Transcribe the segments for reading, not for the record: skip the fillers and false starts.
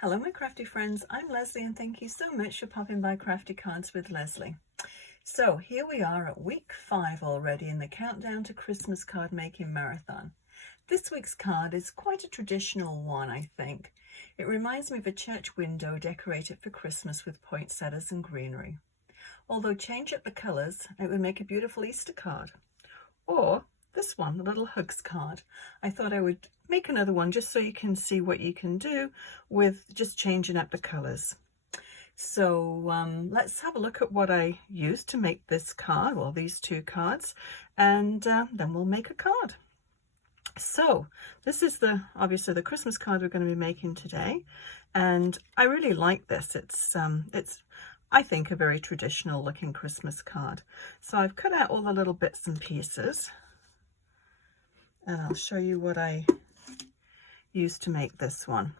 Hello my crafty friends, I'm Lesley and thank you so much for popping by Crafty Cards with Lesley. So here we are at week 5 already in the countdown to Christmas card making marathon. This week's card is quite a traditional one, I think. It reminds me of a church window decorated for Christmas with poinsettias and greenery. Although change up the colours, it would make a beautiful Easter card. Or this one, the little hugs card. I thought I would make another one just so you can see what you can do with just changing up the colors. So let's have a look at what I used to make this card, well, these two cards, and then we'll make a card. So this is obviously the Christmas card we're going to be making today, and I really like this. It's I think a very traditional looking Christmas card. So I've cut out all the little bits and pieces, and I'll show you what I used to make this one.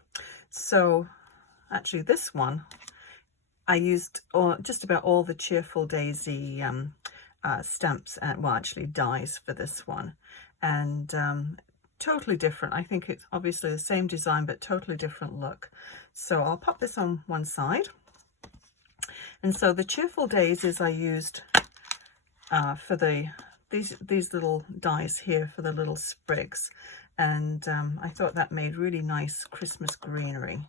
So actually this one I used just about all the Cheerful Daisy stamps, and well, actually dies for this one, and totally different. I think it's obviously the same design but totally different look. So I'll pop this on one side. And so the Cheerful Daisies I used for these little dies here for the little sprigs, and I thought that made really nice Christmas greenery.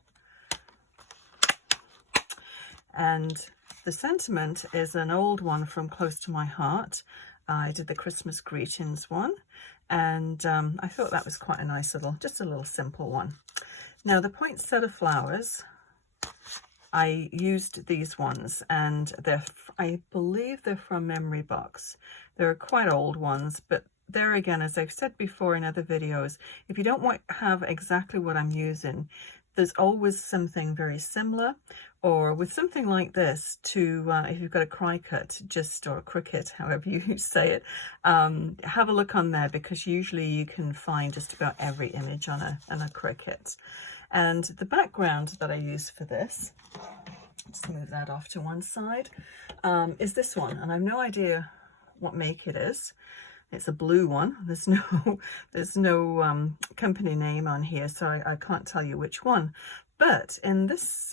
And the sentiment is an old one from close to my heart. I did the Christmas greetings one, and I thought that was quite a nice just a little simple one. Now the poinsettia flowers, I used these ones, and I believe they're from Memory Box. They're quite old ones, but there again, as I've said before in other videos, if you don't have exactly what I'm using, there's always something very similar, or with something like this, if you've got a Cricut, or a Cricut, however you say it, have a look on there, because usually you can find just about every image on a Cricut. And the background that I use for this, let's move that off to one side, is this one, and I have no idea what make it is. It's a blue one. There's no company name on here, so I can't tell you which one. But in this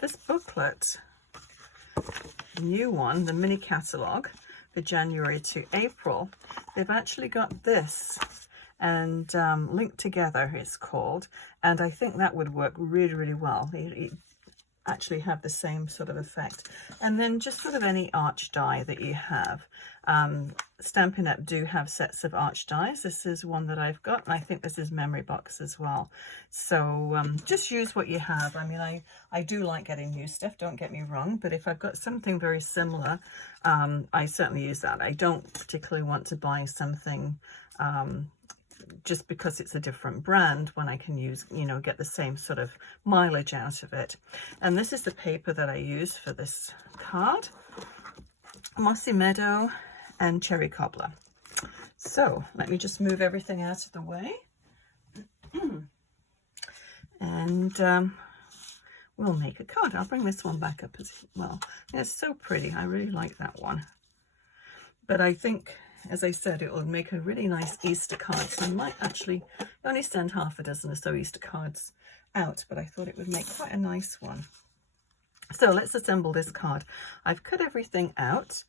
this booklet, new one, the mini catalogue for January to April, they've actually got this, and Linked Together it's called, and I think that would work really, really well. It actually have the same sort of effect. And then just sort of any arch die that you have. Stampin' Up do have sets of arch dies. This is one that I've got, and I think this is Memory Box as well. So just use what you have. I mean, I do like getting new stuff, don't get me wrong, but if I've got something very similar, I certainly use that. I don't particularly want to buy something just because it's a different brand when I can use, get the same sort of mileage out of it. And this is the paper that I use for this card, Mossy Meadow and Cherry Cobbler. So let me just move everything out of the way. And we'll make a card. I'll bring this one back up as well. It's so pretty. I really like that one. But I think, as I said, it will make a really nice Easter card. So I might actually only send half a dozen or so Easter cards out, but I thought it would make quite a nice one. So let's assemble this card. I've cut everything out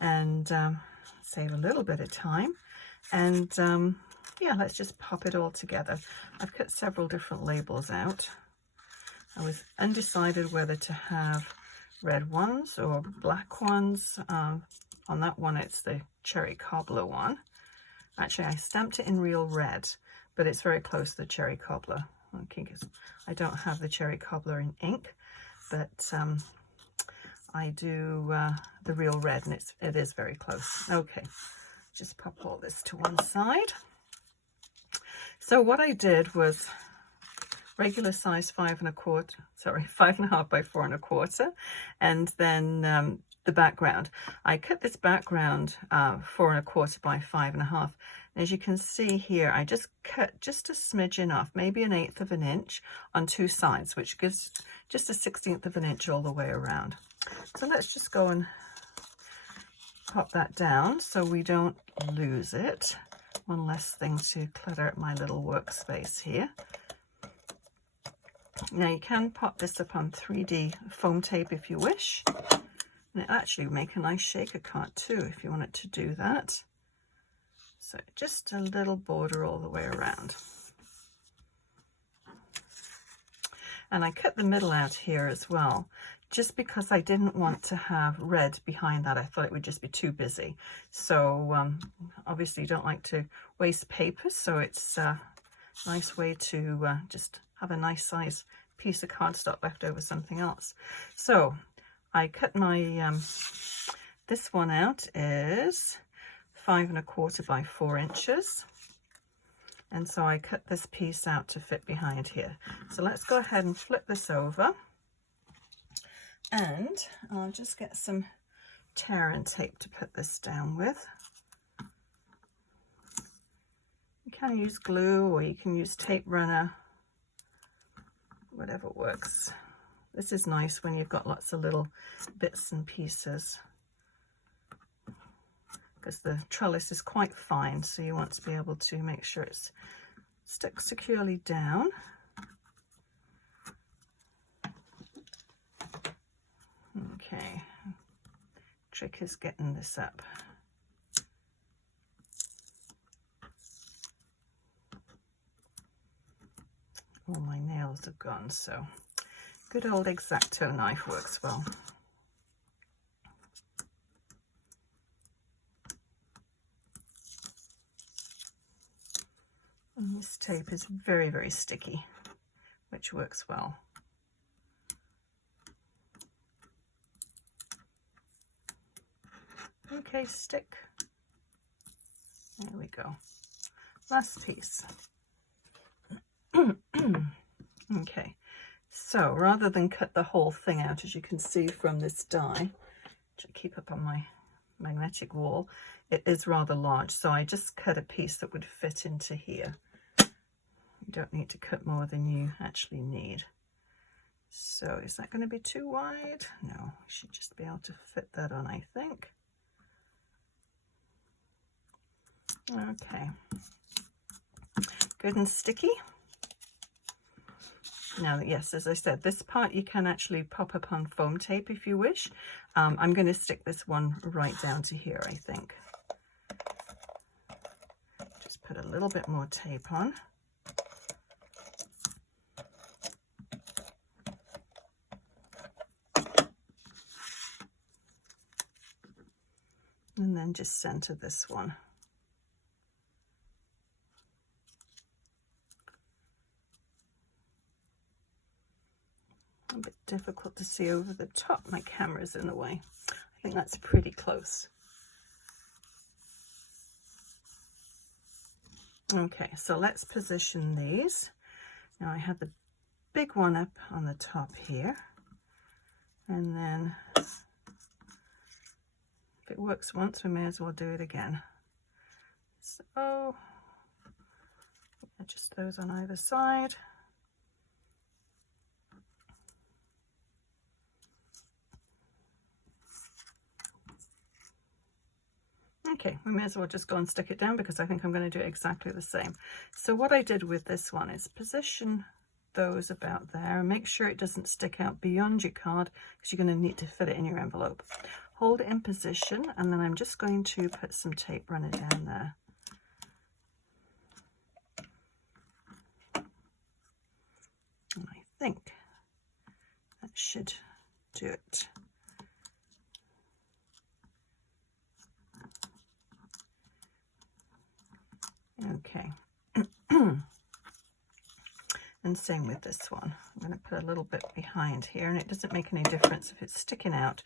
and save a little bit of time. And yeah, let's just pop it all together. I've cut several different labels out. I was undecided whether to have red ones or black ones. On that one, it's the Cherry Cobbler one. Actually, I stamped it in real red, but it's very close to the Cherry Cobbler. Okay, because I don't have the Cherry Cobbler in ink, but I do the real red, and it is very close. Okay, just pop all this to one side. So what I did was regular size 5 1/4 by 4 1/4, and then the background. I cut this background 4 1/4 by 5 1/2. As you can see here, I just cut just a smidgen off, maybe 1/8 of an inch on two sides, which gives just a 1/16 of an inch all the way around. So let's just go and pop that down so we don't lose it. One less thing to clutter up my little workspace here. Now you can pop this up on 3D foam tape if you wish, and it'll actually make a nice shaker card too if you want it to do that. So just a little border all the way around. And I cut the middle out here as well, just because I didn't want to have red behind that. I thought it would just be too busy. So obviously you don't like to waste paper, so it's a nice way to just have a nice size piece of cardstock left over something else. So I cut my, this one out is 5 1/4 by 4 inches. And so I cut this piece out to fit behind here. So let's go ahead and flip this over. And I'll just get some tear and tape to put this down with. You can use glue or you can use tape runner, whatever works. This is nice when you've got lots of little bits and pieces, because the trellis is quite fine, so you want to be able to make sure it's stuck securely down. Okay, trick is getting this up. All my nails have gone, so good old X-Acto knife works well. And this tape is very, very sticky, which works well. Okay, stick. There we go. Last piece. Okay, so rather than cut the whole thing out, as you can see from this die, which I keep up on my magnetic wall, it is rather large, so I just cut a piece that would fit into here. You don't need to cut more than you actually need. So is that going to be too wide? No, we should just be able to fit that on, I think. Okay, good and sticky. Now, yes, as I said, this part you can actually pop up on foam tape if you wish. I'm going to stick this one right down to here, I think. Just put a little bit more tape on. And then just center this one. A bit difficult to see over the top. My camera's in the way. I think that's pretty close. Okay, so let's position these. Now I had the big one up on the top here, and then if it works once, we may as well do it again. So adjust those on either side. Okay, we may as well just go and stick it down, because I think I'm going to do exactly the same. So what I did with this one is position those about there and make sure it doesn't stick out beyond your card, because you're going to need to fit it in your envelope. Hold it in position, and then I'm just going to put some tape runner down there. And I think that should do it. Okay, and same with this one. I'm going to put a little bit behind here, and it doesn't make any difference if it's sticking out,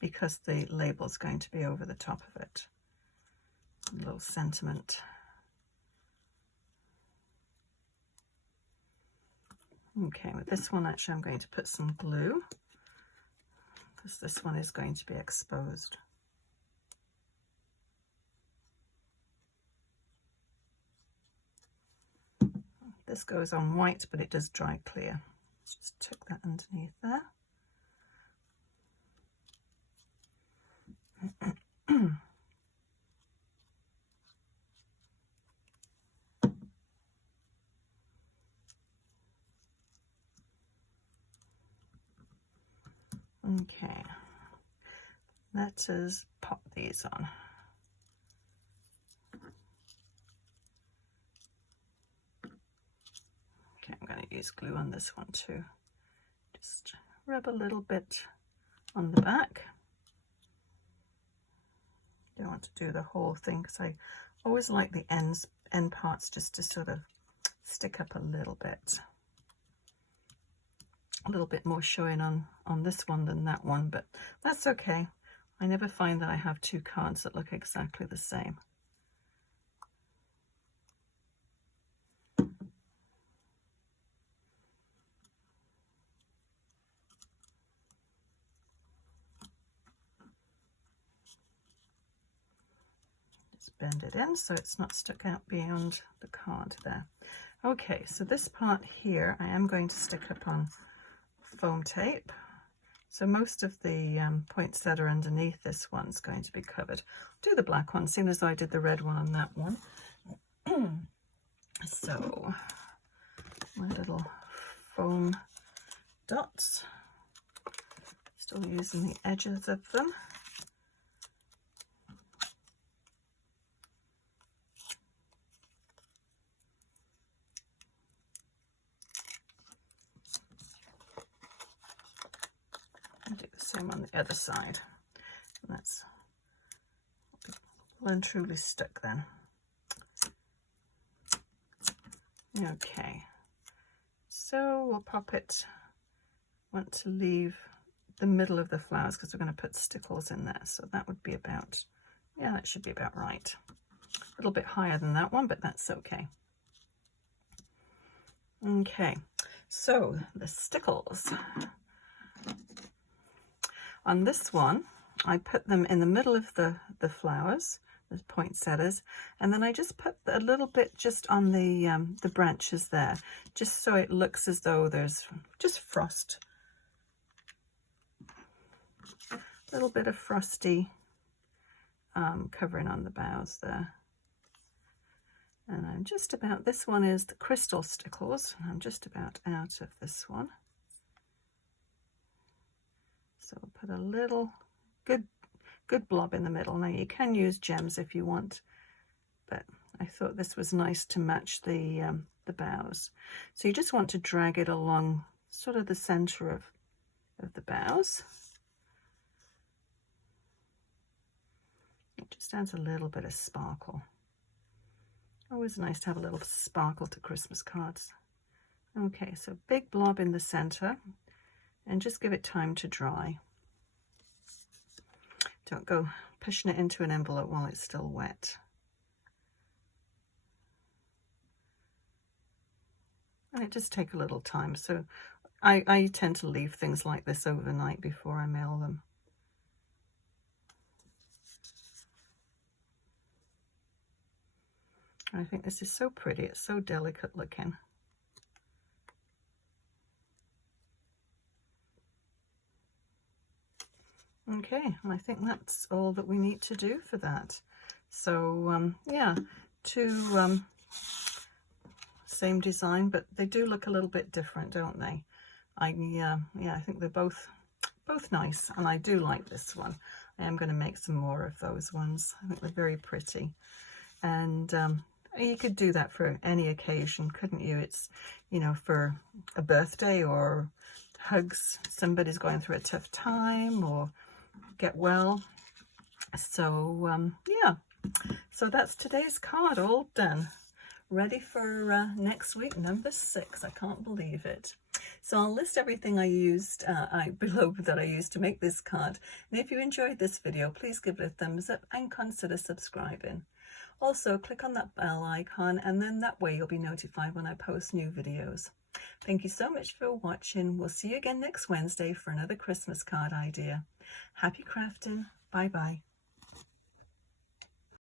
because the label is going to be over the top of it. A little sentiment. Okay, with this one actually I'm going to put some glue, because this one is going to be exposed. This goes on white, but it does dry clear. Let's just tuck that underneath there. Okay, let us pop these on. Okay, I'm going to use glue on this one too. Just rub a little bit on the back. Don't want to do the whole thing because I always like the end parts just to sort of stick up a little bit. A little bit more showing on this one than that one, but that's okay. I never find that I have two cards that look exactly the same. Just bend it in so it's not stuck out beyond the card there. Okay, so this part here I am going to stick up on foam tape. So most of the poinsettia underneath this one's going to be covered. I'll do the black one, seeing as though I did the red one on that one. So my little foam dots, still using the edges of them. Do the same on the other side. And that's well and truly stuck then. Okay, so we'll pop it. Want to leave the middle of the flowers because we're going to put stickles in there. So that would be about, yeah, that should be about right. A little bit higher than that one, but that's okay. Okay, so the stickles. On this one, I put them in the middle of the flowers, the poinsettias, and then I just put a little bit just on the branches there, just so it looks as though there's just frost. A little bit of frosty covering on the boughs there. And I'm just about, this one is the crystal stickles, and I'm just about out of this one. So we'll put a little good blob in the middle. Now you can use gems if you want, but I thought this was nice to match the boughs. So you just want to drag it along sort of the center of the boughs. It just adds a little bit of sparkle. Always nice to have a little sparkle to Christmas cards. Okay, so big blob in the center, and just give it time to dry. Don't go pushing it into an envelope while it's still wet. And it just takes a little time, so I tend to leave things like this overnight before I mail them. I think this is so pretty, it's so delicate looking. Okay, and I think that's all that we need to do for that. So yeah, two same design, but they do look a little bit different, don't they? Yeah, I think they're both nice, and I do like this one. I am going to make some more of those ones. I think they're very pretty, and you could do that for any occasion, couldn't you? It's, you know, for a birthday or hugs, somebody's going through a tough time, or get well. So yeah, so that's today's card all done, ready for next week, number 6. I can't believe it. So I'll list everything I used below that I used to make this card, and if you enjoyed this video, please give it a thumbs up and consider subscribing. Also, click on that bell icon, and then that way you'll be notified when I post new videos. Thank you so much for watching. We'll see you again next Wednesday for another Christmas card idea. Happy crafting. Bye bye.